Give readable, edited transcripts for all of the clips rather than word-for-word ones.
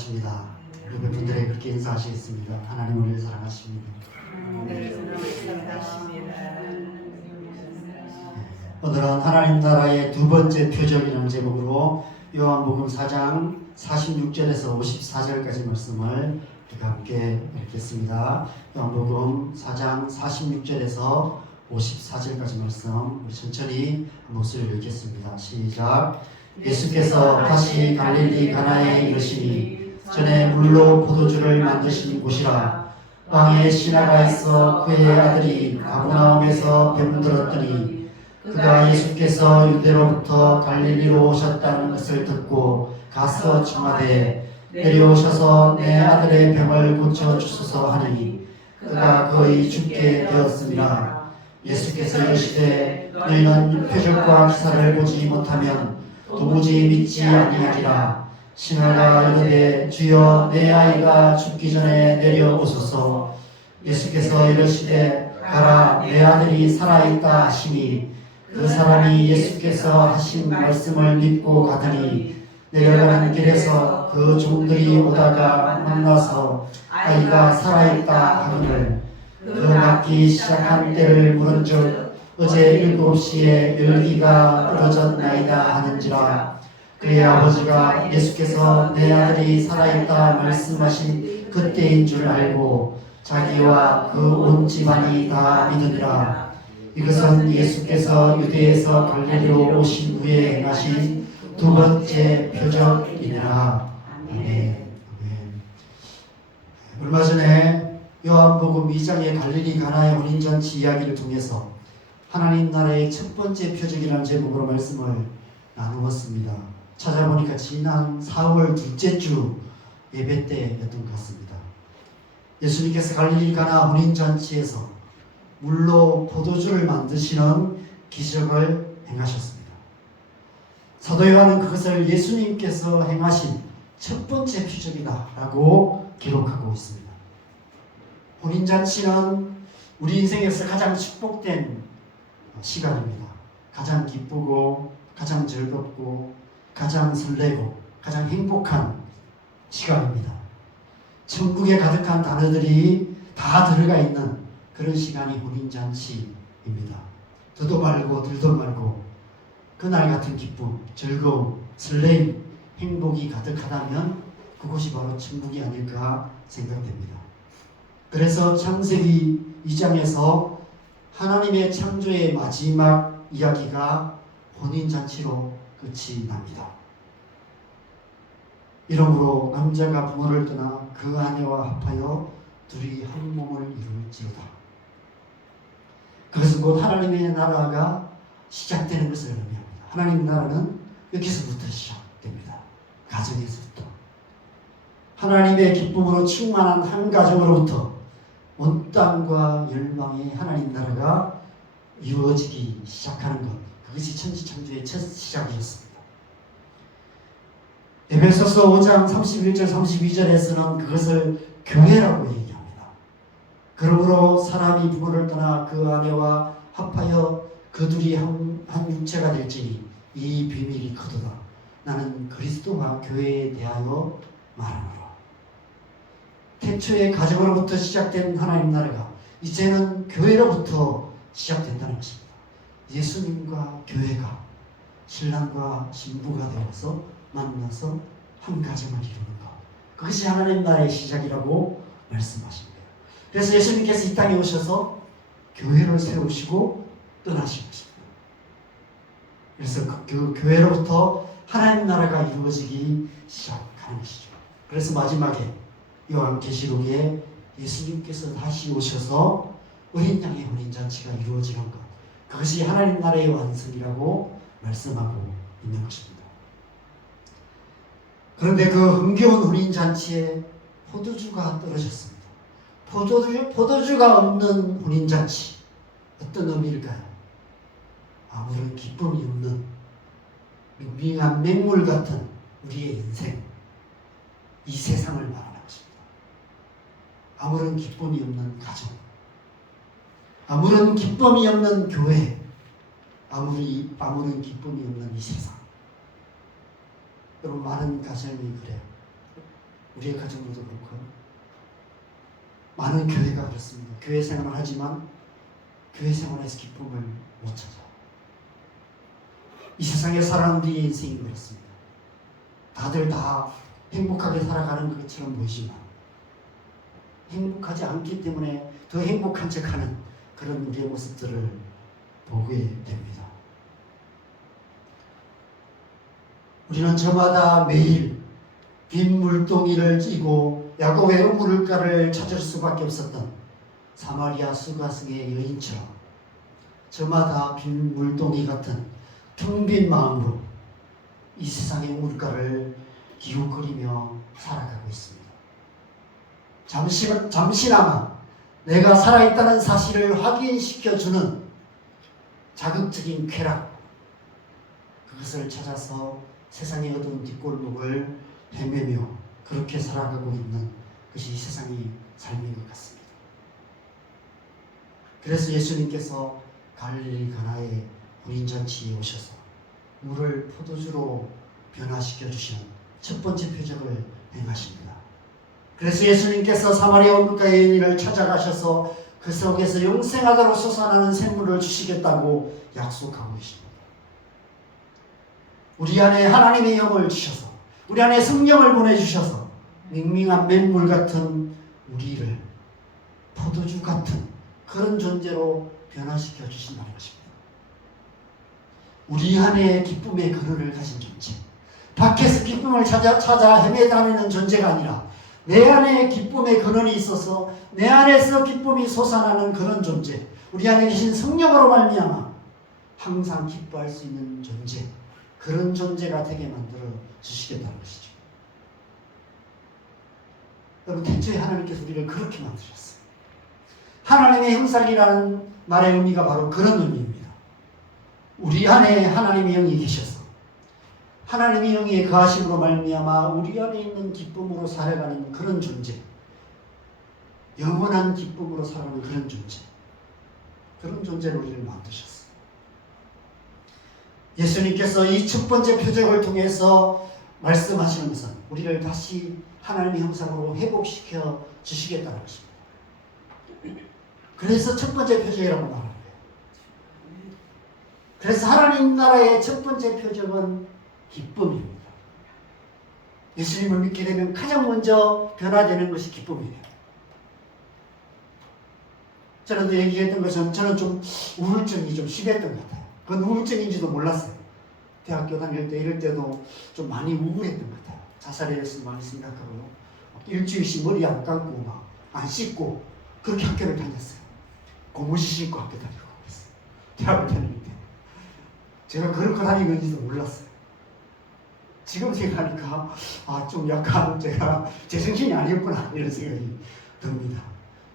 사랑하십니다. 옆에 분들에게 그렇게 인사하시겠습니다. 하나님 우리를 사랑하십니다. 오늘은 하나님 나라의 두 번째 표적이라는 제목으로 요한복음 4장 46절에서 54절까지 말씀을 우리가 함께 읽겠습니다. 요한복음 4장 46절에서 54절까지 말씀 우리 천천히 한 목소리로 읽겠습니다. 시작. 예수께서 다시 갈릴리 가나에 이르시니 전에 물로 포도주를 만드신 곳이라. 왕의 신하가 있어 그의 아들이 가버나움에서 병들었더니 그가 예수께서 유대로부터 갈릴리로 오셨다는 것을 듣고 가서 청하되 내려오셔서 내 아들의 병을 고쳐주소서 하니 그가 거의 죽게 되었습니다. 예수께서 이르시되 너희는 표적과 기사를 보지 못하면 도무지 믿지 아니하리라. 신하가 이르되 주여 내 아이가 죽기 전에 내려오소서. 예수께서 이르시되 가라 내 아들이 살아있다 하시니 그 사람이 예수께서 하신 말씀을 믿고 가더니 내려가는 길에서 그 종들이 오다가 만나서 아이가 살아있다 하거늘 그 낫기 시작한 때를 물은즉 어제 7시에 열기가 떨어졌나이다 하는지라. 그의 아버지가 예수께서 내 아들이 살아있다 말씀하신 그때인 줄 알고 자기와 그 온 집안이 다 믿으니라. 이것은 예수께서 유대에서 갈릴리로 오신 후에 행하신 두 번째 표적이니라. 아멘. 얼마 전에 요한복음 2장의 갈릴리 가나의 혼인잔치 이야기를 통해서 하나님 나라의 첫 번째 표적이라는 제목으로 말씀을 나누었습니다. 찾아보니까 지난 4월 둘째 주 예배 때였던 것 같습니다. 예수님께서 갈릴리 가나 혼인잔치에서 물로 포도주를 만드시는 기적을 행하셨습니다. 사도 요한은 그것을 예수님께서 행하신 첫 번째 표적이다라고 기록하고 있습니다. 혼인잔치는 우리 인생에서 가장 축복된 시간입니다. 가장 기쁘고 가장 즐겁고 가장 설레고 가장 행복한 시간입니다. 천국에 가득한 단어들이 다 들어가 있는 그런 시간이 혼인잔치입니다. 더도 말고 들도 말고 그날 같은 기쁨, 즐거움, 설레임, 행복이 가득하다면 그곳이 바로 천국이 아닐까 생각됩니다. 그래서 창세기 2장에서 하나님의 창조의 마지막 이야기가 혼인잔치로 끝이 납니다. 이러므로 남자가 부모를 떠나 그 아내와 합하여 둘이 한 몸을 이룰지어다. 그것은 곧 하나님의 나라가 시작되는 것을 의미합니다. 하나님 나라는 여기서부터 시작됩니다. 가정에서부터. 하나님의 기쁨으로 충만한 한 가정으로부터 온 땅과 열방의 하나님 나라가 이루어지기 시작하는 것. 그것이 천지창조의 첫 시작이었습니다. 에베소서 5장 31절 32절에서는 그것을 교회라고 얘기합니다. 그러므로 사람이 부모를 떠나 그 아내와 합하여 그 둘이 한 육체가 될지니 이 비밀이 크도다. 나는 그리스도와 교회에 대하여 말하노라. 태초의 가정으로부터 시작된 하나님 나라가 이제는 교회로부터 시작된다는 것입니다. 예수님과 교회가 신랑과 신부가 되어서 만나서 한 가정을 이루는 것. 그것이 하나님 나라의 시작이라고 말씀하신 거예요. 그래서 예수님께서 이 땅에 오셔서 교회를 세우시고 떠나신 것입니다. 그래서 그 교회로부터 하나님 나라가 이루어지기 시작하는 것이죠. 그래서 마지막에 요한계시록에 예수님께서 다시 오셔서 어린 양의 혼인잔치가 이루어지는 것. 그것이 하나님 나라의 완성이라고 말씀하고 있는 것입니다. 그런데 그 흥겨운 혼인잔치에 포도주가 떨어졌습니다. 포도주가 없는 혼인잔치. 어떤 의미일까요? 아무런 기쁨이 없는 밍밍한 맹물 같은 우리의 인생, 이 세상을 말하는 것입니다. 아무런 기쁨이 없는 가정, 아무런 기쁨이 없는 교회, 아무런 기쁨이 없는 이 세상. 여러분, 많은 가정이 그래요. 우리의 가정도 그렇고 많은 교회가 그렇습니다. 교회 생활을 하지만 교회 생활에서 기쁨을 못 찾아. 이 세상에 살아가는 우리의 인생이 그렇습니다. 다들 다 행복하게 살아가는 것처럼 보이지만 행복하지 않기 때문에 더 행복한 척하는 그런 우리의 모습들을 보게 됩니다. 우리는 저마다 매일 빈 물동이를 쥐고 야곱의 우물가를 찾을 수밖에 없었던 사마리아 수가성의 여인처럼 저마다 빈 물동이 같은 텅 빈 마음으로 이 세상의 우물가를 기웃거리며 살아가고 있습니다. 잠시나마 내가 살아있다는 사실을 확인시켜주는 자극적인 쾌락, 그것을 찾아서 세상의 어두운 뒷골목을 헤매며 그렇게 살아가고 있는 것이 이 세상의 삶인 것 같습니다. 그래서 예수님께서 갈릴리 가나의 혼인잔치에 오셔서 물을 포도주로 변화시켜 주시는 첫 번째 표적을 행하십니다. 그래서 예수님께서 사마리아 우물가의 여인을 찾아가셔서 그 속에서 영생하도록 솟아나는 샘물을 주시겠다고 약속하고 계십니다. 우리 안에 하나님의 영을 주셔서 우리 안에 성령을 보내주셔서 밍밍한 맹물 같은 우리를 포도주 같은 그런 존재로 변화시켜 주신다는 것입니다. 우리 안에 기쁨의 근원을 가진 존재, 밖에서 기쁨을 찾아 헤매다니는 존재가 아니라 내 안에 기쁨의 근원이 있어서 내 안에서 기쁨이 솟아나는 그런 존재, 우리 안에 계신 성령으로 말미암아 항상 기뻐할 수 있는 존재, 그런 존재가 되게 만들어 주시겠다는 것이죠. 여러분, 대초에 하나님께서 우리를 그렇게 만드셨어요. 하나님의 형상이라는 말의 의미가 바로 그런 의미입니다. 우리 안에 하나님의 영이 계셔서 하나님의 영이 거하심으로 말미암아 우리 안에 있는 기쁨으로 살아가는 그런 존재, 영원한 기쁨으로 살아가는 그런 존재, 그런 존재로 우리를 만드셨어요. 예수님께서 이 첫 번째 표적을 통해서 말씀하시는 것은 우리를 다시 하나님의 형상으로 회복시켜 주시겠다는 것입니다. 그래서 첫 번째 표적이라고 말하는 거예요. 그래서 하나님 나라의 첫 번째 표적은 기쁨입니다. 예수님을 믿게 되면 가장 먼저 변화되는 것이 기쁨이에요. 저는 얘기했던 것은 저는 좀 우울증이 좀 심했던 것 같아요. 그건 우울증인지도 몰랐어요. 대학교 다닐 때 이럴 때도 좀 많이 우울했던 것 같아요. 자살에 대해서 많이 생각하고 일주일씩 머리 안 감고 막 안 씻고 그렇게 학교를 다녔어요. 고무신 신고 학교 다니고 그랬어요. 대학을 다닐 때. 제가 그렇게 다니는 건지도 몰랐어요. 지금 생각하니까 좀 약간 제가 제정신이 아니었구나 이런 생각이 듭니다.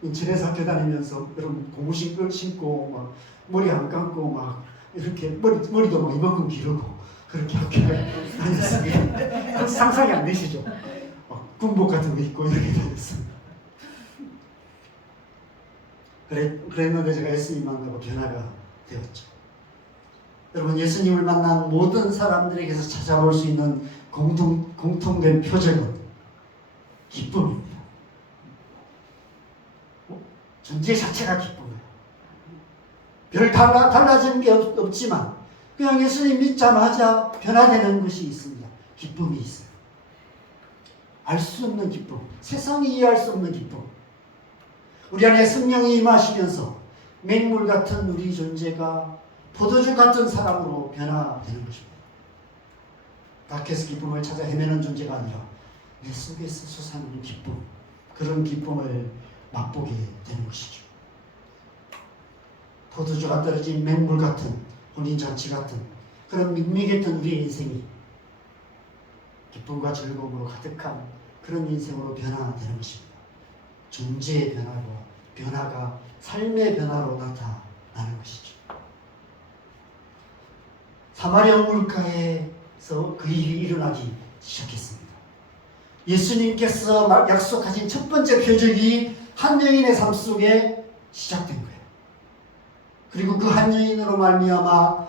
인천에서 학교 다니면서 여러분 고무신 신고 막 머리 안 감고 막 이렇게 머리도 막 이만큼 기르고 그렇게 학교를 다녔습니다. 상상이 안 되시죠? 군복 같은 거 입고 이렇게 다녔습니다. 그랬는데 제가 예수님 만나고 변화가 되었죠. 여러분, 예수님을 만난 모든 사람들에게서 찾아볼 수 있는 공통된 표적은 기쁨입니다. 존재 자체가 기쁨이에요. 별 달라진 게 없지만 그냥 예수님 믿자마자 변화되는 것이 있습니다. 기쁨이 있어요. 알 수 없는 기쁨, 세상이 이해할 수 없는 기쁨. 우리 안에 성령이 임하시면서 맹물 같은 우리 존재가 포도주 같은 사람으로 변화되는 것입니다. 밖에서 기쁨을 찾아 헤매는 존재가 아니라 내 속에서 솟아나는 기쁨, 그런 기쁨을 맛보게 되는 것이죠. 포도주가 떨어진 맹물 같은 혼인잔치 같은 그런 밋밋했던 우리의 인생이 기쁨과 즐거움으로 가득한 그런 인생으로 변화되는 것입니다. 존재의 변화가 삶의 변화로 나타나는 것이죠. 사마리아 우물가에서 그 일이 일어나기 시작했습니다. 예수님께서 약속하신 첫 번째 표적이 한 여인의 삶 속에 시작된 거예요. 그리고 그 한 여인으로 말미암아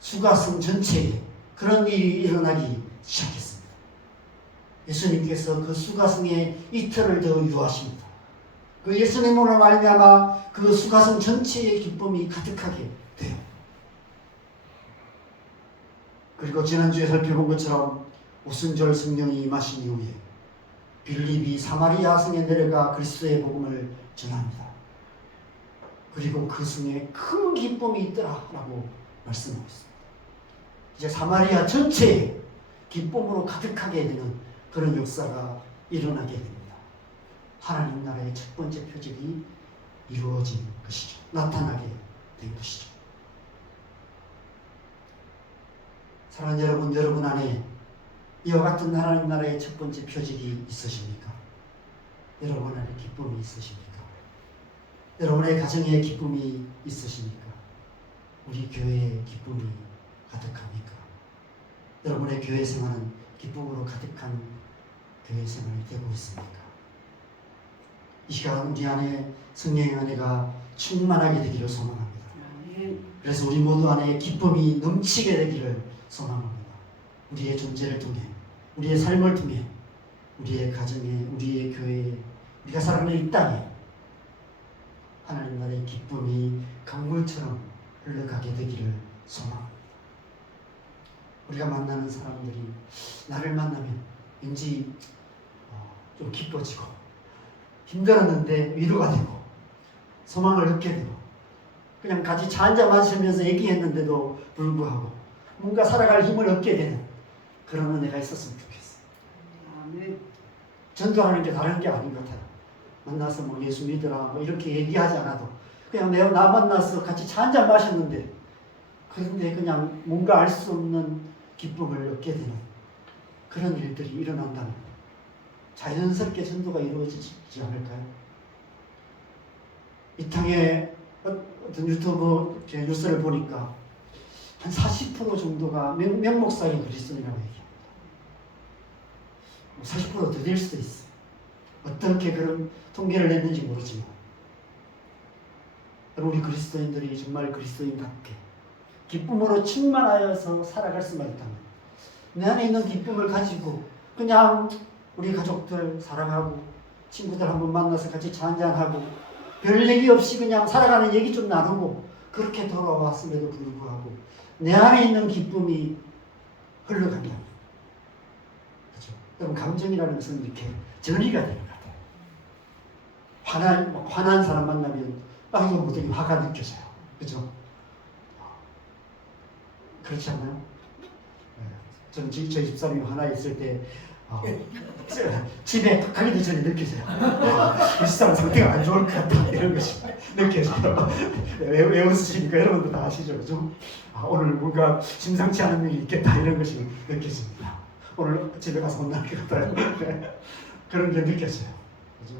수가성 전체에 그런 일이 일어나기 시작했습니다. 예수님께서 그 수가성에 이틀을 더 유하십니다. 그 예수님으로 말미암아 그 수가성 전체의 기쁨이 가득하게 돼요. 그리고 지난주에 살펴본 것처럼 오순절 성령이 임하신 이후에 빌립이 사마리아 성에 내려가 그리스도의 복음을 전합니다. 그리고 그 성에 큰 기쁨이 있더라라고 말씀하고 있습니다. 이제 사마리아 전체에 기쁨으로 가득하게 되는 그런 역사가 일어나게 됩니다. 하나님 나라의 첫 번째 표적이 이루어진 것이죠. 나타나게 된 것이죠. 사랑하는 여러분, 여러분 안에 이와 같은 하나님 나라의 첫 번째 표적이 있으십니까? 여러분 안에 기쁨이 있으십니까? 여러분의 가정에 기쁨이 있으십니까? 우리 교회에 기쁨이 가득합니까? 여러분의 교회 생활은 기쁨으로 가득한 교회 생활이 되고 있습니까? 이 시간 우리 안에 성령의 은혜가 충만하게 되기를 소망합니다. 그래서 우리 모두 안에 기쁨이 넘치게 되기를 소망합니다. 우리의 존재를 통해, 우리의 삶을 통해, 우리의 가정에, 우리의 교회에, 우리가 살아가는 이 땅에 하나님 나라의 기쁨이 강물처럼 흘러가게 되기를 소망합니다. 우리가 만나는 사람들이 나를 만나면 왠지 좀 기뻐지고 힘들었는데 위로가 되고 소망을 얻게 되고 그냥 같이 차 한잔 마시면서 얘기했는데도 불구하고 뭔가 살아갈 힘을 얻게 되는 그런 은혜가 있었으면 좋겠어요. 전도하는 게 다른 게 아닌 것 같아요. 만나서 뭐 예수 믿으라 뭐 이렇게 얘기하지 않아도 그냥 나 만나서 같이 차 한잔 마셨는데 그런데 그냥 뭔가 알 수 없는 기쁨을 얻게 되는 그런 일들이 일어난다면 자연스럽게 전도가 이루어지지 않을까요? 이 땅에 어떤 유튜브 뉴스를 보니까 한 40% 정도가 명목상의 그리스도인이라고 얘기합니다. 40% 더 될 수도 있어요. 어떻게 그런 통계를 냈는지 모르지만 우리 그리스도인들이 정말 그리스도인답게 기쁨으로 충만하여서 살아갈 수만 있다면 내 안에 있는 기쁨을 가지고 그냥 우리 가족들 사랑하고 친구들 한번 만나서 같이 차 한잔하고 별 얘기 없이 그냥 살아가는 얘기 좀 나누고 그렇게 돌아왔음에도 불구하고 내 안에 있는 기쁨이 흘러간다. 그렇죠? 여러분 감정이라는 것은 이렇게 전이가 되는 것 같아요. 화난 사람 만나면 이거 모두 화가 느껴져요. 그렇죠? 그렇지 않나요? 저는 저희 집사람이 화나 있을 때 집에 가기도 전에 느껴져요. 이 집사람 상태가 안 좋을 것 같다 이런 것이 느껴져요. 왜 웃으십니까? 여러분도 다 아시죠? 그죠? 오늘 뭔가 심상치 않은 일이 있겠다 이런 것이 느껴집니다. 오늘 집에 가서 혼날 것 같아요. 그런 게 느껴져요. 그죠?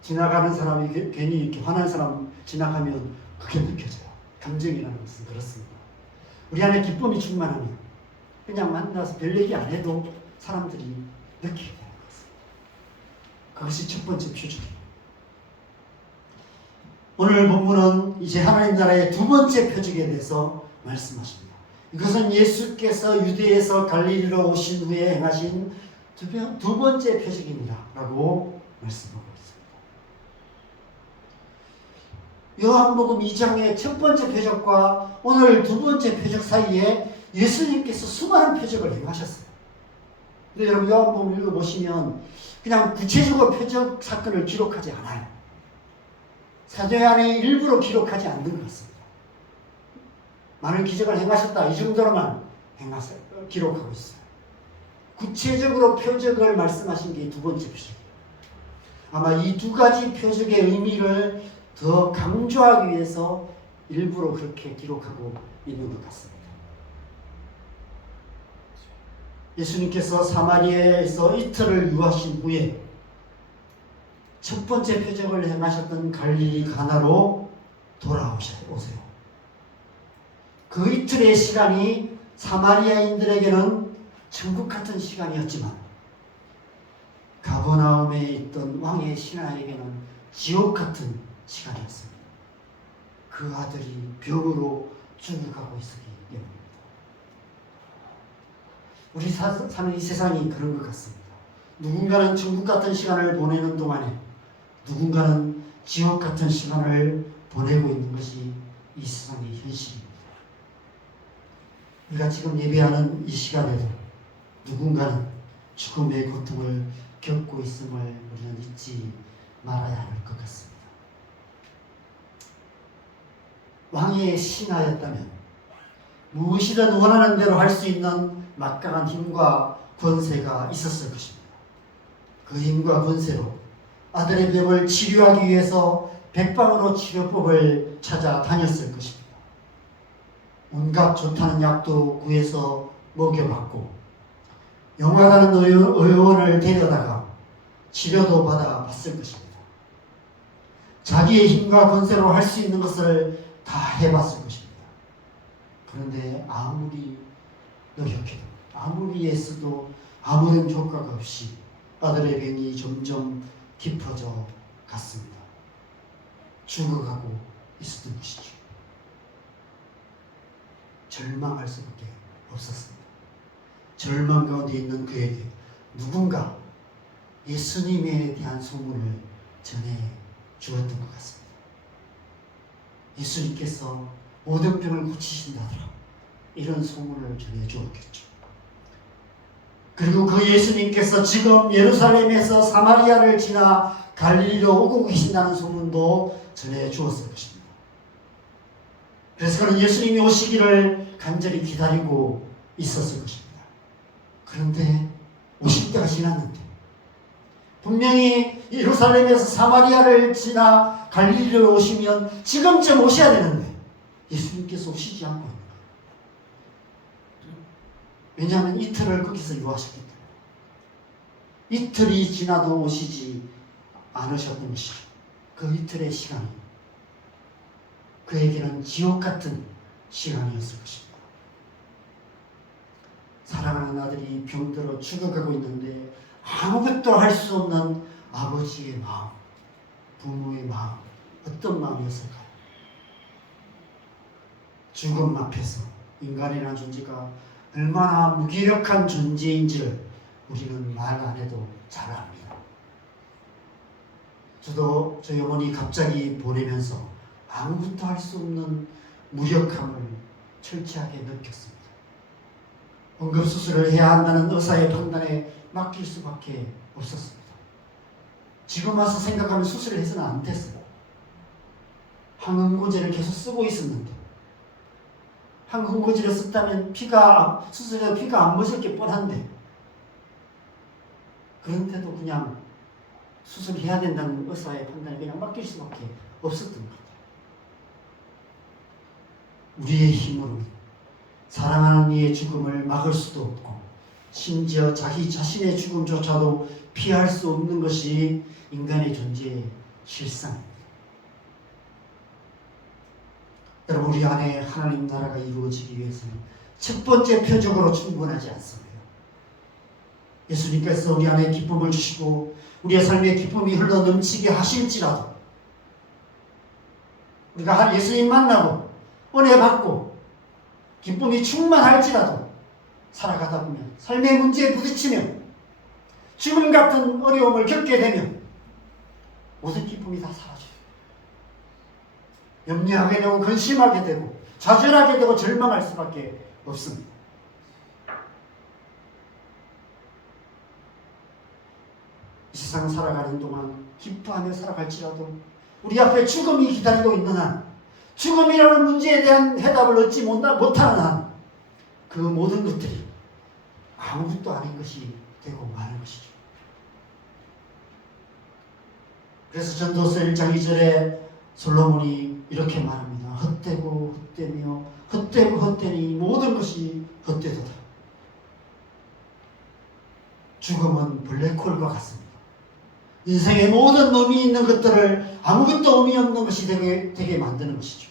지나가는 사람이 괜히 이렇게 화난 사람 지나가면 그게 느껴져요. 감정이라는 것은 그렇습니다. 우리 안에 기쁨이 충만하면 그냥 만나서 별 얘기 안 해도 사람들이 느끼게 되는 것입니다. 그것이 첫 번째 표적입니다. 오늘 본문은 이제 하나님 나라의 두 번째 표적에 대해서 말씀하십니다. 이것은 예수께서 유대에서 갈릴리로 오신 후에 행하신 두 번째 표적입니다. 라고 말씀하고 있습니다. 요한복음 2장의 첫 번째 표적과 오늘 두 번째 표적 사이에 예수님께서 수많은 표적을 행하셨어요. 근데 여러분 요한복음 읽어보시면 그냥 구체적으로 표적 사건을 기록하지 않아요. 사도행전에 일부러 기록하지 않는 것 같습니다. 많은 기적을 행하셨다 이 정도로만 기록하고 있어요. 구체적으로 표적을 말씀하신 게 두 번째 표적이에요. 아마 이 두 가지 표적의 의미를 더 강조하기 위해서 일부러 그렇게 기록하고 있는 것 같습니다. 예수님께서 사마리아에서 이틀을 유하신 후에 첫 번째 표적을 행하셨던 갈릴리 가나로 돌아오세요. 그 이틀의 시간이 사마리아인들에게는 천국 같은 시간이었지만 가버나움에 있던 왕의 신하에게는 지옥 같은 시간이었습니다. 그 아들이 병으로 죽어가고 있었기 때문입니다. 우리 사는 이 세상이 그런 것 같습니다. 누군가는 천국 같은 시간을 보내는 동안에 누군가는 지옥 같은 시간을 보내고 있는 것이 이 세상의 현실입니다. 우리가 지금 예배하는 이 시간에도 누군가는 죽음의 고통을 겪고 있음을 우리는 잊지 말아야 할 것 같습니다. 왕의 신하였다면 무엇이든 원하는 대로 할 수 있는 막강한 힘과 권세가 있었을 것입니다. 그 힘과 권세로 아들의 병을 치료하기 위해서 백방으로 치료법을 찾아 다녔을 것입니다. 온갖 좋다는 약도 구해서 먹여봤고 영화다는 의원을 데려다가 치료도 받아봤을 것입니다. 자기의 힘과 권세로 할 수 있는 것을 다 해봤을 것입니다. 그런데 아무리 노력해도 아무리 애써도 아무런 효과가 없이 아들의 병이 점점 깊어져 갔습니다. 죽어가고 있었던 것이죠. 절망할 수밖에 없었습니다. 절망 가운데 있는 그에게 누군가 예수님에 대한 소문을 전해 주었던 것 같습니다. 예수님께서 모든 병을 고치신다더라, 이런 소문을 전해 주었겠죠. 그리고 그 예수님께서 지금 예루살렘에서 사마리아를 지나 갈릴리로 오고 계신다는 소문도 전해 주었을 것입니다. 그래서 그는 예수님이 오시기를 간절히 기다리고 있었을 것입니다. 그런데 오실 때가 지났는데, 분명히 예루살렘에서 사마리아를 지나 갈릴리로 오시면 지금쯤 오셔야 되는데 예수님께서 오시지 않고 있는 거예요. 왜냐하면 이틀을 거기서 유하셨기 때문에. 이틀이 지나도 오시지 않으셨던 것이죠. 그 이틀의 시간이 그에게는 지옥 같은 시간이었을 것입니다. 사랑하는 아들이 병들어 죽어가고 있는데 아무것도 할 수 없는 아버지의 마음, 부모의 마음, 어떤 마음이었을까요? 죽음 앞에서 인간이라는 존재가 얼마나 무기력한 존재인지를 우리는 말 안 해도 잘 압니다. 저도 저희 어머니 갑자기 보내면서 아무것도 할 수 없는 무력함을 철저하게 느꼈습니다. 응급수술을 해야 한다는 의사의 판단에 맡길 수밖에 없었습니다. 지금 와서 생각하면 수술을 해서는 안 됐어요. 항응고제를 계속 쓰고 있었는데, 항응고제를 썼다면 수술해도 피가 안 멎을 게 뻔한데, 그런데도 그냥 수술해야 된다는 의사의 판단에 그냥 맡길 수밖에 없었던 것 같아요. 우리의 힘으로 사랑하는 이의 죽음을 막을 수도 없고 심지어 자기 자신의 죽음조차도 피할 수 없는 것이 인간의 존재의 실상입니다. 여러분, 우리 안에 하나님 나라가 이루어지기 위해서는 첫 번째 표적으로 충분하지 않습니다. 예수님께서 우리 안에 기쁨을 주시고 우리의 삶에 기쁨이 흘러 넘치게 하실지라도, 우리가 예수님 만나고 은혜 받고 기쁨이 충만할지라도 살아가다 보면 삶의 문제에 부딪히면 죽음 같은 어려움을 겪게 되면 모든 기쁨이 다 사라져요. 염려하게 되고 근심하게 되고 좌절하게 되고 절망할 수밖에 없습니다. 이 세상 살아가는 동안 기뻐하며 살아갈지라도 우리 앞에 죽음이 기다리고 있는 한, 죽음이라는 문제에 대한 해답을 얻지 못하는 한, 그 모든 것들이 아무것도 아닌 것이 되고 마는 것이죠. 그래서 전도서 1장 2절에 솔로몬이 이렇게 말합니다. 헛되고 헛되며 헛되고 헛되니 모든 것이 헛되도다. 죽음은 블랙홀과 같습니다. 인생의 모든 의미 있는 것들을 아무것도 의미 없는 것이 되게 만드는 것이죠.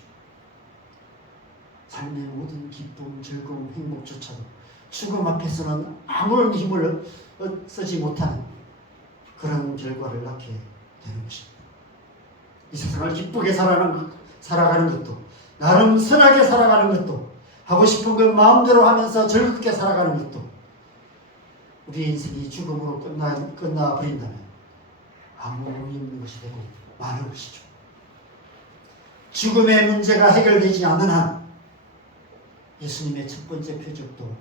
삶의 모든 기쁨, 즐거움, 행복조차도 죽음 앞에서는 아무런 힘을 쓰지 못하는 그런 결과를 낳게 되는 것입니다. 이 세상을 기쁘게 살아가는 것도, 나름 선하게 살아가는 것도, 하고 싶은 것 마음대로 하면서 즐겁게 살아가는 것도 우리 인생이 죽음으로 끝나버린다면 아무 의미 없는 것이 되고 마는 것이죠. 죽음의 문제가 해결되지 않는 한 예수님의 첫 번째 표적도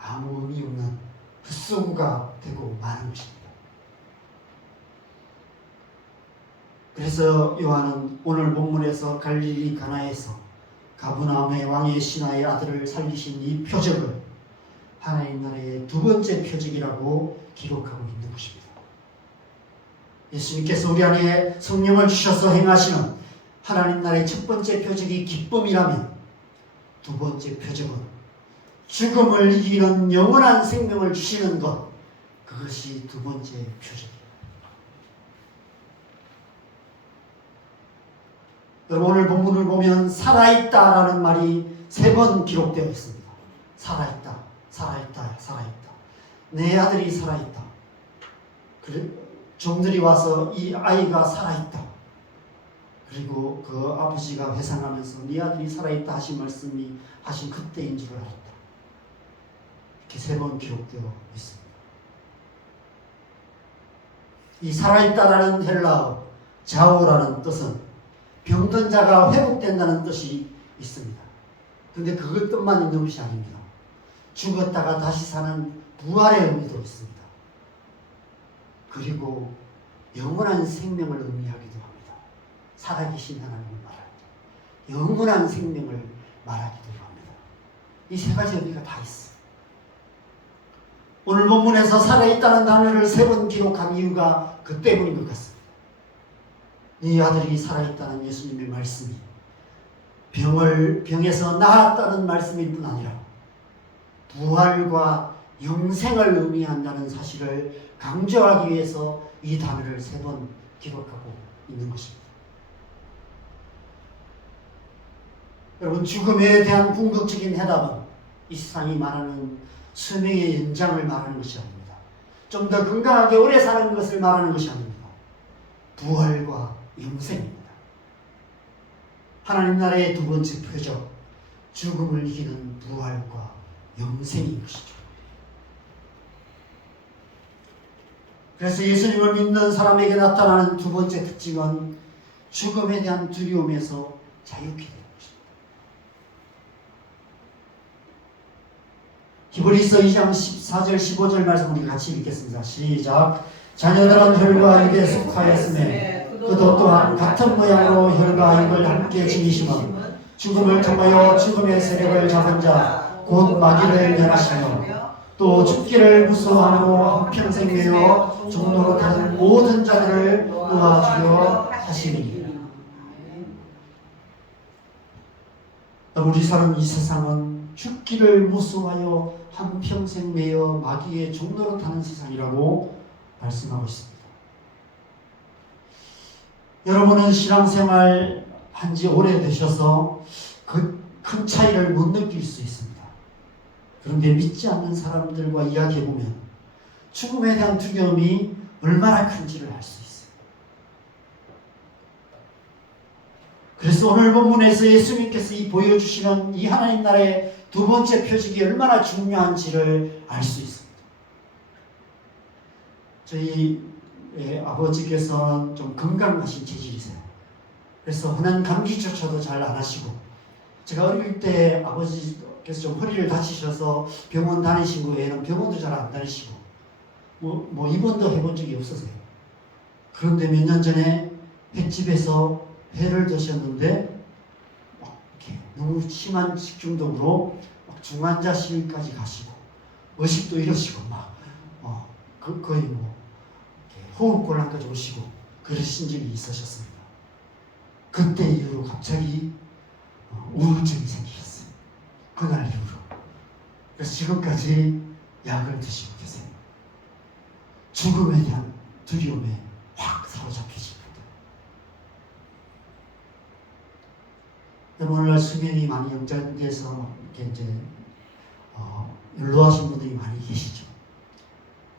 아무 의미 없는 헛소구가 되고 마는 것입니다. 그래서 요한은 오늘 본문에서 갈릴리 가나에서 가브나움의 왕의 신하의 아들을 살리신 이 표적을 하나님 나라의 두 번째 표적이라고 기록하고 있는 것입니다. 예수님께서 우리 안에 성령을 주셔서 행하시는 하나님 나라의 첫 번째 표적이 기쁨이라면 두 번째 표적은 죽음을 이기는 영원한 생명을 주시는 것, 그것이 두 번째 표적입니다. 여러분, 오늘 본문을 보면 살아있다라는 말이 3번 기록되어 있습니다. 살아있다, 살아있다, 살아있다. 내 아들이 살아있다. 종들이 와서 이 아이가 살아있다. 그리고 그 아버지가 회상하면서 네 아들이 살아있다 하신 말씀이 하신 그때인 줄 알았다. 이렇게 3번 기록되어 있습니다. 이 살아있다라는 헬라어 자오라는 뜻은 병든 자가 회복된다는 뜻이 있습니다. 그런데 그것뿐만 있는 것이 아닙니다. 죽었다가 다시 사는 부활의 의미도 있습니다. 그리고 영원한 생명을 의미하기도 합니다. 살아계신 하나님을 말합니다. 영원한 생명을 말하기도 합니다. 이 3가지 의미가 다 있어요. 오늘 본문에서 살아있다는 단어를 3번 기록한 이유가 그 때문인 것 같습니다. 네 아들이 살아있다는 예수님의 말씀이 병에서 나았다는 말씀일 뿐 아니라 부활과 영생을 의미한다는 사실을 강조하기 위해서 이 단어를 3번 기록하고 있는 것입니다. 여러분, 죽음에 대한 궁극적인 해답은 이 세상이 말하는 수명의 연장을 말하는 것이 아닙니다. 좀 더 건강하게 오래 사는 것을 말하는 것이 아닙니다. 부활과 영생입니다. 하나님 나라의 두 번째 표적, 죽음을 이기는 부활과 영생인 것이죠. 그래서 예수님을 믿는 사람에게 나타나는 두 번째 특징은 죽음에 대한 두려움에서 자유케 되는 것입니다. 히브리서 2장 14절 15절 말씀 우리 같이 읽겠습니다. 시작. 자녀들은 혈과 육에 속하였음에 그도 또한 같은 모양으로 혈과 육을 함께 지니심은 죽음을 통하여 죽음의 세력을 잡은 자 곧 마귀를 멸하시며 또 죽기를 무서워함으로 한평생 매여 종로로 타는 모든 자들을 놓아주려 하시니. 우리 사는 이 세상은 죽기를 무서워하여 한평생 매여 마귀의 종로로 타는 세상이라고 말씀하고 있습니다. 여러분은 신앙생활 한지 오래되셔서 그 큰 차이를 못 느낄 수 있습니다. 그런데 믿지 않는 사람들과 이야기해보면 죽음에 대한 두려움이 얼마나 큰지를 알 수 있어요. 그래서 오늘 본문에서 예수님께서 보여주시는 이 하나님 나라의 두 번째 표적이 얼마나 중요한지를 알 수 있습니다. 저희 아버지께서는 좀 건강하신 체질이세요. 그래서 흔한 감기조차도 잘 안 하시고, 제가 어릴 때 아버지께서 좀 허리를 다치셔서 병원 다니신 후에는 병원도 잘 안 다니시고 뭐 입원도 해본 적이 없으세요. 그런데 몇 년 전에 횟집에서 회를 드셨는데 이렇게 너무 심한 식중독으로 중환자실까지 가시고 의식도 잃으시고 거의 호흡곤란까지 오시고 그러신 적이 있으셨습니다. 그때 이후로 갑자기 우울증이 생기셨어요. 그날 이후로. 그래서 지금까지 약을 드시고 계세요. 죽음에 대한 두려움에 확 사로잡히십니다. 오늘날 수명이 많이 연장돼서 이렇게 이제 연로하신 분들이 많이 계시죠.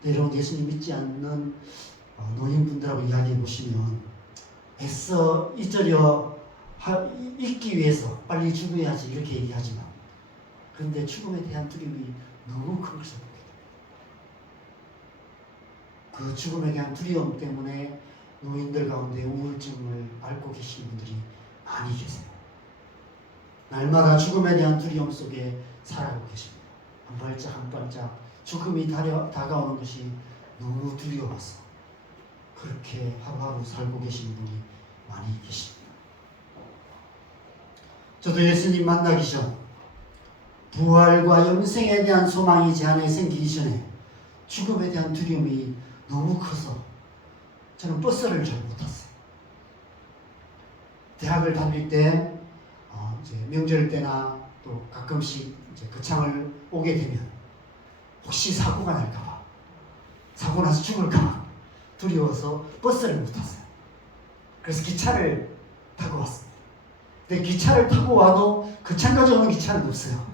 여러분, 예수님 믿지 않는 노인분들하고 이야기해 보시면 애써 잊기 위해서 빨리 죽어야지 이렇게 얘기하지만, 그런데 죽음에 대한 두려움이 너무 큰 것을 보게 됩니다. 그 죽음에 대한 두려움 때문에 노인들 가운데 우울증을 앓고 계신 분들이 많이 계세요. 날마다 죽음에 대한 두려움 속에 살아가고 계십니다. 한 발짝 한 발짝 죽음이 다가오는 것이 너무 두려워서 그렇게 하루하루 살고 계신 분이 많이 계십니다. 저도 예수님 만나기 전 부활과 영생에 대한 소망이 제 안에 생기기 전에 죽음에 대한 두려움이 너무 커서 저는 버스를 잘 못 탔어요. 대학을 다닐 때 이제 명절 때나 또 가끔씩 이제 거창을 오게 되면 혹시 사고가 날까봐, 사고 나서 죽을까봐 두려워서 버스를 못 탔어요. 그래서 기차를 타고 왔습니다. 근데 기차를 타고 와도 거창까지 오는 기차는 없어요.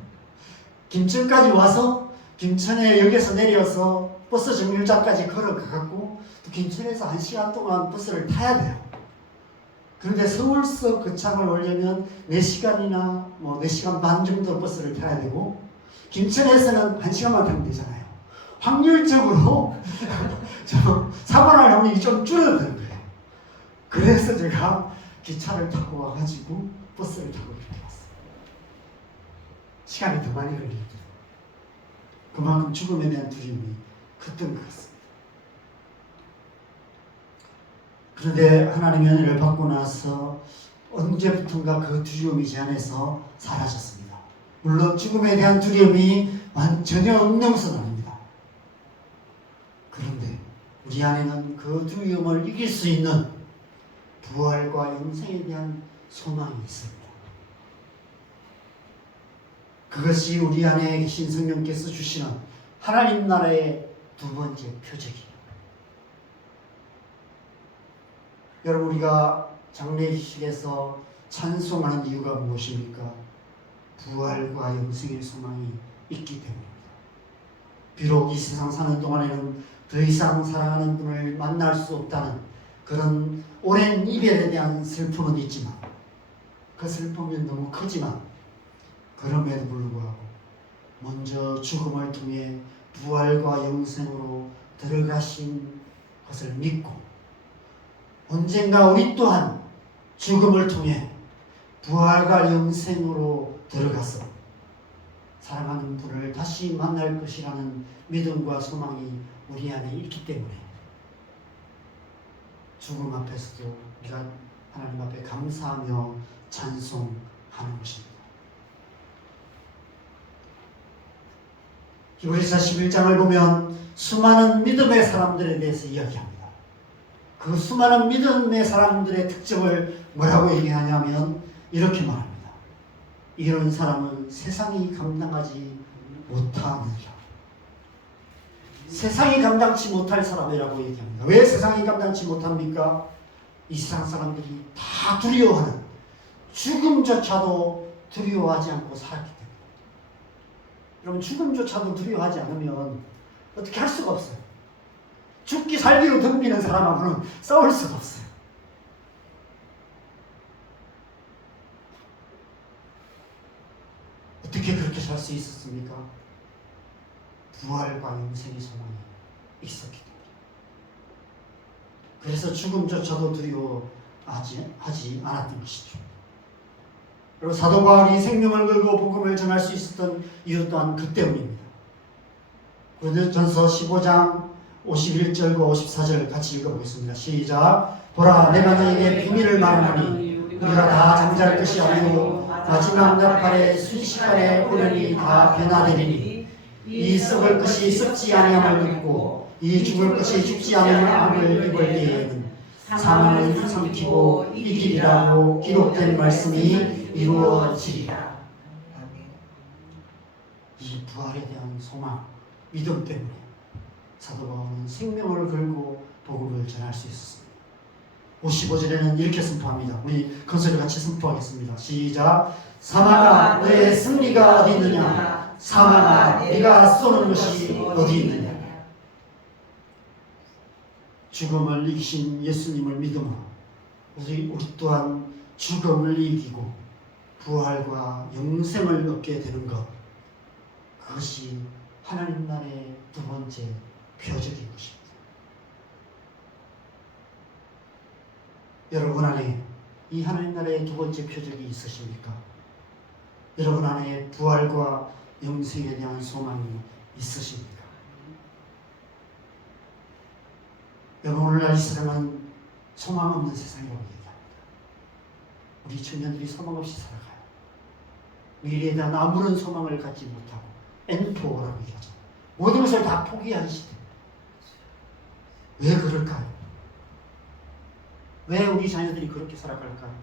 김천까지 와서 김천에 역에서 내려서 버스 정류장까지 걸어가갖고 또 김천에서 1시간 동안 버스를 타야 돼요. 그런데 서울서 거창을 오려면 4시간이나 4시간 반 정도 버스를 타야 되고 김천에서는 1시간만 타면 되잖아요. 확률적으로 사고 날 확률이 좀 줄어드는 거예요. 그래서 제가 기차를 타고 와가지고 버스를 타고 이렇게 왔어요. 시간이 더 많이 걸리더라고요. 그만큼 죽음에 대한 두려움이 컸던 것 같습니다. 그런데 하나님의 은혜를 받고 나서 언제부턴가 그 두려움이 제 안에서 사라졌습니다. 물론 죽음에 대한 두려움이 전혀 없는 것은 아닙니다. 그런데 우리 안에는 그 두려움을 이길 수 있는 부활과 영생에 대한 소망이 있습니다. 그것이 우리 안에 계신 성령께서 주시는 하나님 나라의 두 번째 표적이에요. 여러분, 우리가 장례식에서 찬송하는 이유가 무엇입니까? 부활과 영생의 소망이 있기 때문입니다. 비록 이 세상 사는 동안에는 더 이상 사랑하는 분을 만날 수 없다는 그런 오랜 이별에 대한 슬픔은 있지만, 그 슬픔이 너무 크지만 그럼에도 불구하고 먼저 죽음을 통해 부활과 영생으로 들어가신 것을 믿고 언젠가 우리 또한 죽음을 통해 부활과 영생으로 들어가서 사랑하는 분을 다시 만날 것이라는 믿음과 소망이 우리 안에 있기 때문에 죽음 앞에서도 우리가 하나님 앞에 감사하며 찬송하는 것입니다. 히브리서 11장을 보면 수많은 믿음의 사람들에 대해서 이야기합니다. 그 수많은 믿음의 사람들의 특징을 뭐라고 얘기하냐면 이렇게 말합니다. 이런 사람은 세상이 감당하지 못하느니라. 세상이 감당치 못할 사람이라고 얘기합니다. 왜 세상이 감당치 못합니까? 이 세상 사람들이 다 두려워하는, 죽음조차도 두려워하지 않고 살았기 때문에. 여러분, 죽음조차도 두려워하지 않으면 어떻게 할 수가 없어요. 죽기 살기로 덤비는 사람하고는 싸울 수가 없어요. 어떻게 그렇게 살 수 있었습니까? 부활과 영생의 소망이 있었기 때문에. 그래서 죽음조차도 두려워하지 않았던 것이죠. 그리고 사도 바울이 생명을 걸고 복음을 전할 수 있었던 이유 또한 그 때문입니다. 고린도전서 15장 51절과 54절 같이 읽어보겠습니다. 시작. 보라, 내가 너에게 비밀을 말하노니 우리가 다 잠잘 것이 아니오 마지막 날팔에 순식간에 오련이 다 변화되리니 이 썩을 것이 썩지 아니함을 믿고 이 죽을 것이 죽지 아니함을 입을 때에는 사망을 삼키고 이기리라고 기록된 말씀이 이루어지리라. 이 부활에 대한 소망, 믿음 때문에 사도 바울은 생명을 걸고 복음을 전할 수 있었습니다. 55절에는 이렇게 선포합니다. 우리 컨설을 같이 선포하겠습니다. 시작. 사망아, 너의 승리가 어디 있느냐? 사망아, 네가 쏘는 것이 어디 있느냐? 죽음을 이기신 예수님을 믿으며 우리 또한 죽음을 이기고 부활과 영생을 얻게 되는 것, 그것이 하나님 나라의 두 번째 표적인 것입니다. 여러분 안에 이 하나님 나라의 두 번째 표적이 있으십니까? 여러분 안에 부활과 영생에 대한 소망이 있으십니까? 여러분, 오늘날 이 세상은 소망 없는 세상이라고 얘기합니다. 우리 청년들이 소망 없이 살아가요. 미래에 대한 아무런 소망을 갖지 못하고 N4라고 얘기하죠. 모든 것을 다 포기한 시대. 왜 그럴까요? 왜 우리 자녀들이 그렇게 살아갈까요?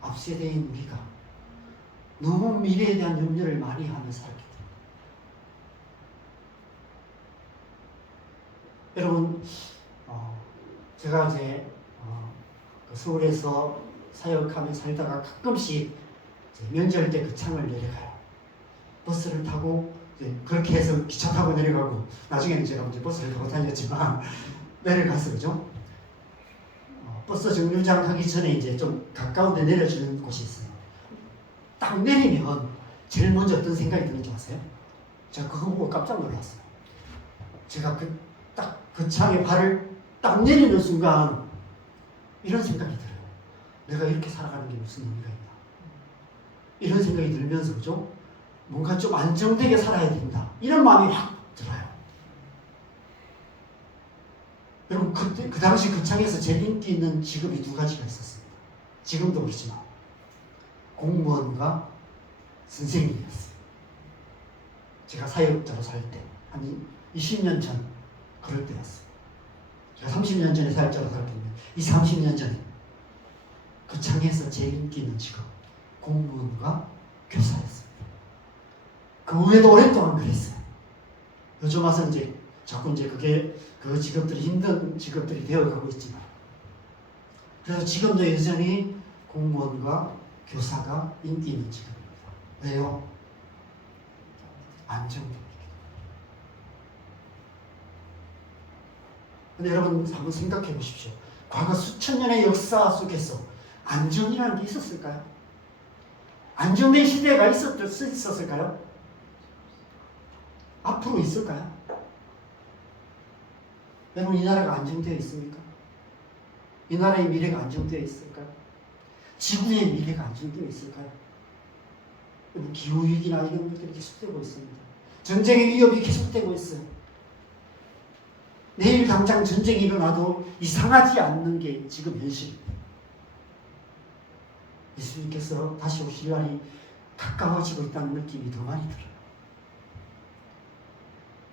앞 세대인 우리가 너무 미래에 대한 염려를 많이 하며 살았기 때문에. 여러분, 제가 이제 서울에서 사역하며 살다가 가끔씩 명절 때 그 창을 내려가요. 버스를 타고 그렇게 해서 기차 타고 내려가고, 나중에는 제가 이제 버스를 타고 다녔지만 내려가서, 그죠? 버스 정류장 가기 전에 이제 좀 가까운 데 내려주는 곳이 있어요. 딱 내리면 제일 먼저 어떤 생각이 드는지 아세요? 제가 그거 보고 깜짝 놀랐어요. 제가 딱 그 창에 발을 딱 내리는 순간 이런 생각이 들어요. 내가 이렇게 살아가는 게 무슨 의미가 있나? 이런 생각이 들면서, 그죠? 뭔가 좀 안정되게 살아야 된다. 이런 마음이 확 들어요. 여러분, 그 당시 그 창에서 제일 인기 있는 직업이 두 가지가 있었습니다. 지금도 그렇지만 공무원과 선생님이었어요. 제가 사역자로 살 때, 한 20년 전 그럴 때였어요. 제가 30년 전에 사역자로 살 때면 이 30년 전에 그 창에서 제일 인기 있는 직업, 공무원과 교사였습니다. 그 외에도 오랫동안 그랬어요. 요즘 와서 이제 자꾸 이제 그 직업들이 힘든 직업들이 되어가고 있지만, 그래서 지금도 여전히 공무원과 교사가 인기 있는 직업입니다. 왜요? 안정됩니다. 근데 여러분 한번 생각해 보십시오. 과거 수천 년의 역사 속에서 안정이라는 게 있었을까요? 안정된 시대가 있었을까요? 앞으로 있을까요? 여러분, 이 나라가 안정되어 있습니까? 이 나라의 미래가 안정되어 있을까요? 지구의 미래가 안정되어 있을까요? 기후위기나 이런 것들이 계속되고 있습니다. 전쟁의 위협이 계속되고 있어요. 내일 당장 전쟁이 일어나도 이상하지 않는 게 지금 현실입니다. 예수님께서 다시 오실 날이 가까워지고 있다는 느낌이 더 많이 들어요.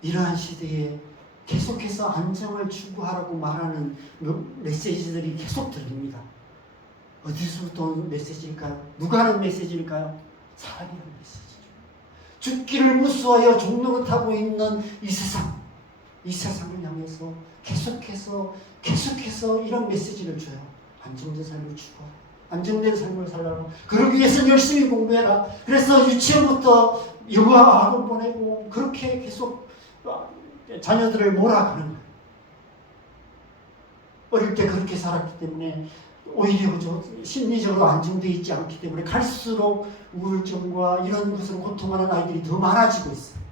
이러한 시대에 계속해서 안정을 추구하라고 말하는 메시지들이 계속 들립니다. 어디서부터 온 메시지일까요? 누가 하는 메시지일까요? 사람이라는 메시지죠. 죽기를 무수하여 종노릇하고 있는 이 세상을 향해서 계속해서 이런 메시지를 줘요. 안정된 삶을 추구하라. 안정된 삶을 살라고. 그러기 위해서 열심히 공부해라. 그래서 유치원부터 영어학원 보내고 그렇게 계속 자녀들을 몰아가는 거예요. 어릴 때 그렇게 살았기 때문에 오히려 심리적으로 안정되어 있지 않기 때문에 갈수록 우울증과 이런 것으로 고통하는 아이들이 더 많아지고 있어요.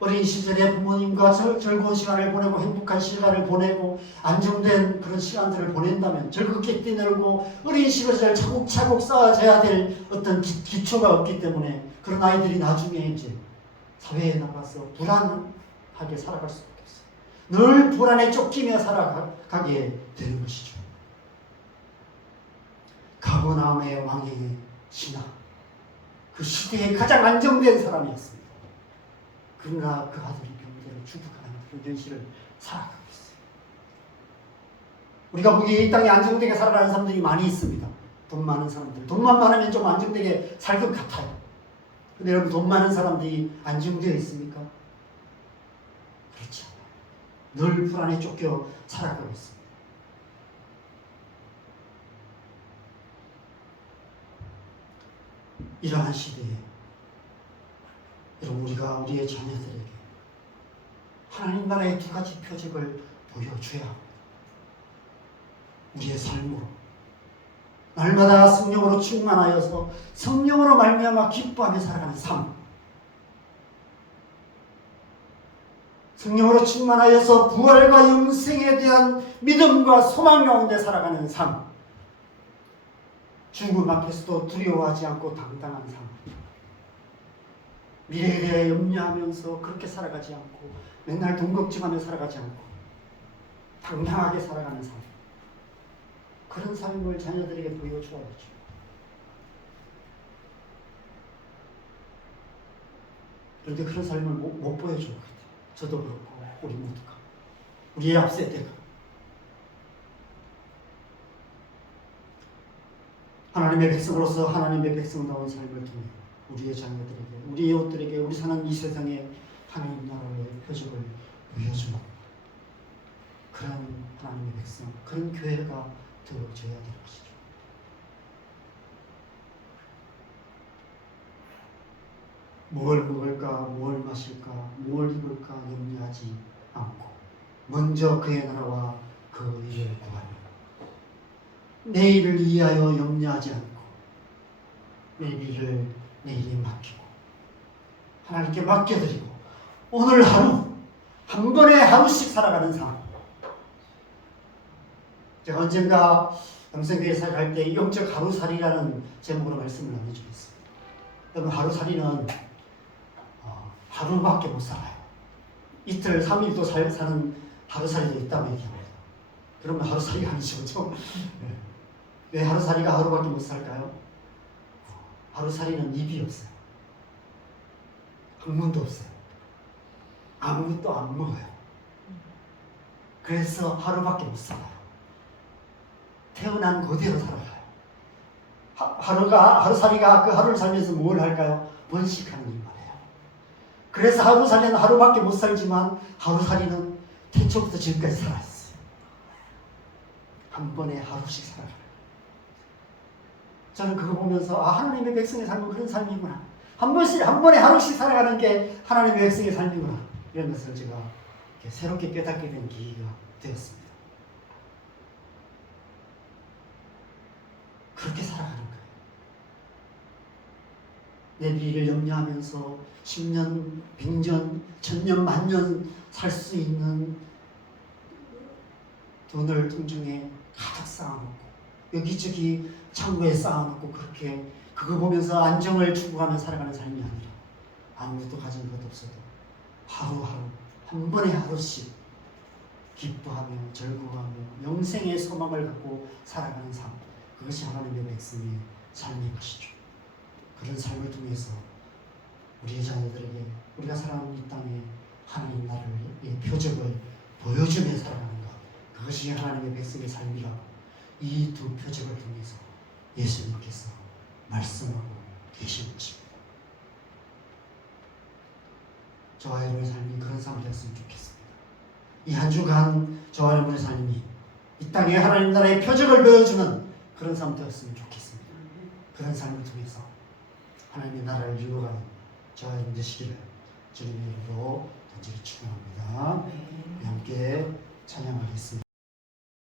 어린 시절에 부모님과 즐거운 시간을 보내고 행복한 시간을 보내고 안정된 그런 시간들을 보낸다면, 즐겁게 뛰놀고 어린 시절 차곡차곡 쌓아져야 될 어떤 기초가 없기 때문에 그런 아이들이 나중에 이제 사회에 나가서 불안하게 살아갈 수밖에 없어요. 늘 불안에 쫓기며 살아가게 되는 것이죠. 가버나움의 왕의 신하, 그 시대에 가장 안정된 사람이었습니다. 그러나 그 아들이 병대로 죽어가는 그런 현실을 살아가고 있어요. 우리가 보기에 이 땅에 안정되게 살아가는 사람들이 많이 있습니다. 돈 많은 사람들. 돈만 많으면 좀 안정되게 살 것 같아요. 근데 여러분, 돈 많은 사람들이 안정되어 있습니까? 그렇지 않아요. 늘 불안에 쫓겨 살아가고 있습니다. 이러한 시대에 여러분, 우리가 우리의 자녀들에게 하나님 나라의 두 가지 표적을 보여줘야 합니다. 우리의 삶으로 날마다 성령으로 충만하여서 성령으로 말미암아 기뻐하며 살아가는 삶. 성령으로 충만하여서 부활과 영생에 대한 믿음과 소망 가운데 살아가는 삶. 죽음 앞에서도 두려워하지 않고 당당한 삶. 미래에 대해 염려하면서 그렇게 살아가지 않고 맨날 돈 걱정하며 살아가지 않고 당당하게 살아가는 삶. 그런 삶을 자녀들에게 보여줘야죠. 그런데 그런 삶을 못 보여준 것 같아요. 저도 그렇고 우리 모두가. 우리의 앞세대가. 하나님의 백성으로서 하나님의 백성다운 삶을 통해 우리의 자녀들에게, 우리의 이웃들에게, 우리 사는 이 세상에 하나님 나라의 표적을 보여주는 그런 하나님의 백성, 그런 교회가 되어져야 되는 것이죠. 뭘 먹을까, 뭘 마실까, 뭘 입을까 염려하지 않고 먼저 그의 나라와 그 일을 구하며 내일을 위하여 염려하지 않고 내일을 내일에 맡기고 하나님께 맡겨드리고 오늘 하루 한 번에 하루씩 살아가는 삶. 제가 언젠가 영생교회에 갈 때 영적 하루살이라는 제목으로 말씀을 나눠주겠습니다. 여러분, 하루살이는 하루밖에 못 살아요. 이틀, 3일도 사는 하루살이도 있다고 얘기합니다. 그러면 하루살이가 아니죠. 왜 하루살이가 하루밖에 못 살까요? 하루살이는 입이 없어요. 학문도 없어요. 아무것도 안 먹어요. 그래서 하루밖에 못 살아요. 태어난 그대로 살아가요. 하루살이가 그 하루를 살면서 뭘 할까요? 번식하는 일만 해요. 그래서 하루살이는 하루밖에 못 살지만 하루살이는 태초부터 지금까지 살아있어요. 한 번에 하루씩 살아가요. 저는 그거 보면서 하나님의 백성의 삶은 그런 삶이구나. 한 번에 하루씩 살아가는 게 하나님의 백성의 삶이구나. 이런 것을 제가 새롭게 깨닫게 된 계기가 되었습니다. 그렇게 살아가는 거예요. 내 미래를 염려하면서 10년, 100년, 1000년, 만년 살 수 있는 돈을 통중에 가득 쌓아놓고 여기저기 창고에 쌓아놓고 그렇게 그거 보면서 안정을 추구하며 살아가는 삶이 아니라 아무것도 가진 것 없어도 하루하루 한 번에 하루씩 기뻐하며 즐거워하며 영생의 소망을 갖고 살아가는 삶. 그것이 하나님의 백성의 삶인 것이죠. 그런 삶을 통해서 우리의 자녀들에게 우리가 살아가는 이 땅에 하나님 나라의 표적을 보여주며 살아가는 것. 그것이 하나님의 백성의 삶이라고 이 두 표적을 통해서 예수님께서 말씀하고 계신 것입니다. 저와 여러분의 삶이 그런 삶이 되었으면 좋겠습니다. 이 한 주간 저와 여러분의 삶이 이 땅에 하나님 나라의 표적을 보여주는 그런 삶 되었으면 좋겠습니다. 그런 삶을 통해서 하나님의 나라를 이루어가는 저와 여러분 되시기를 주님의 이름으로 간절히 축원합니다. 함께 찬양하겠습니다.